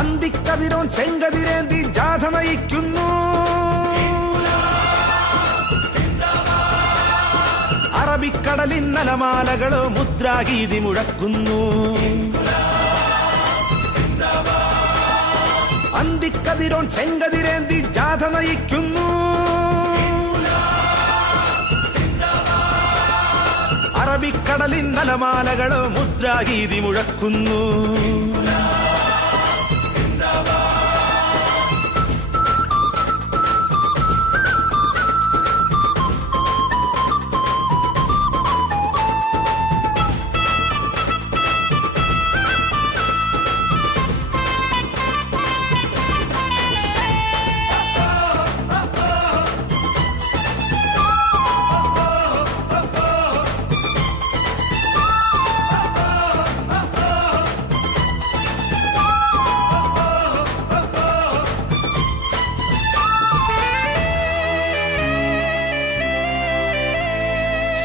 അന്തിക്കതിരോൻ ചെങ്കതിരേന്തി ജാഥ നയിക്കുന്നു. അറബിക്കടലിൻ അലമാലകള് മുദ്രാഗീതി മുഴക്കുന്നു. അന്തിക്കതിരോൻ ചെങ്കതിരേന്തി ജാഥ നയിക്കുന്നു. അറബിക്കടലിൻ അലമാലകള് മുദ്രാഗീതി മുഴക്കുന്നു.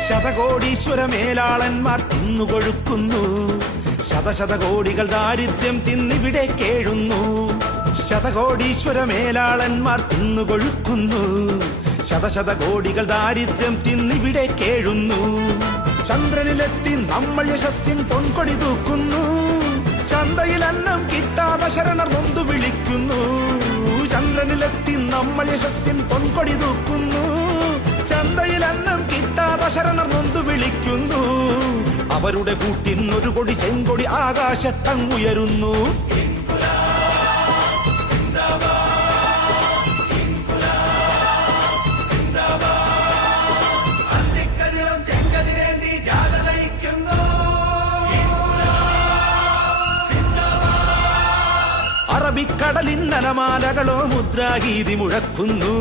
ശതകോടീശ്വര മേലാളന്മാർ തിന്നുകൊഴുക്കുന്നു. ശതശതകോടികൾ ദാരിദ്ര്യം തിന്നിവിടെ കേഴുന്നു. ശതകോടീശ്വര മേലാളന്മാർ തിന്നുകൊഴുക്കുന്നു. ശതശതകോടികൾ ദാരിദ്ര്യം തിന്നിവിടെ കേഴുന്നു. ചന്ദ്രനിലെത്തി നമ്മൾ യശസ്സിൻ പൊൻകൊടി തൂക്കുന്നു. ചന്തയിൽ അന്നം കിട്ടാതെ ശരണർ നൊന്തു വിളിക്കുന്നു. ചന്ദ്രനിലെത്തി നമ്മൾ യശസ്സിൻ പൊൻകൊടി തൂക്കുന്നു. ചന്തയിൽ അന്നം കിട്ടാതെ ശരണർ നൊന്തു വിളിക്കുന്നു. അവരുടെ കൂട്ടിൻ ഒരു കൊടി ചെങ്കൊടി ആകാശത്തങ്ങുയരുന്നു. അറബിക്കടലിൻ അലമാലകളോ മുദ്രാഗീതി മുഴക്കുന്നു.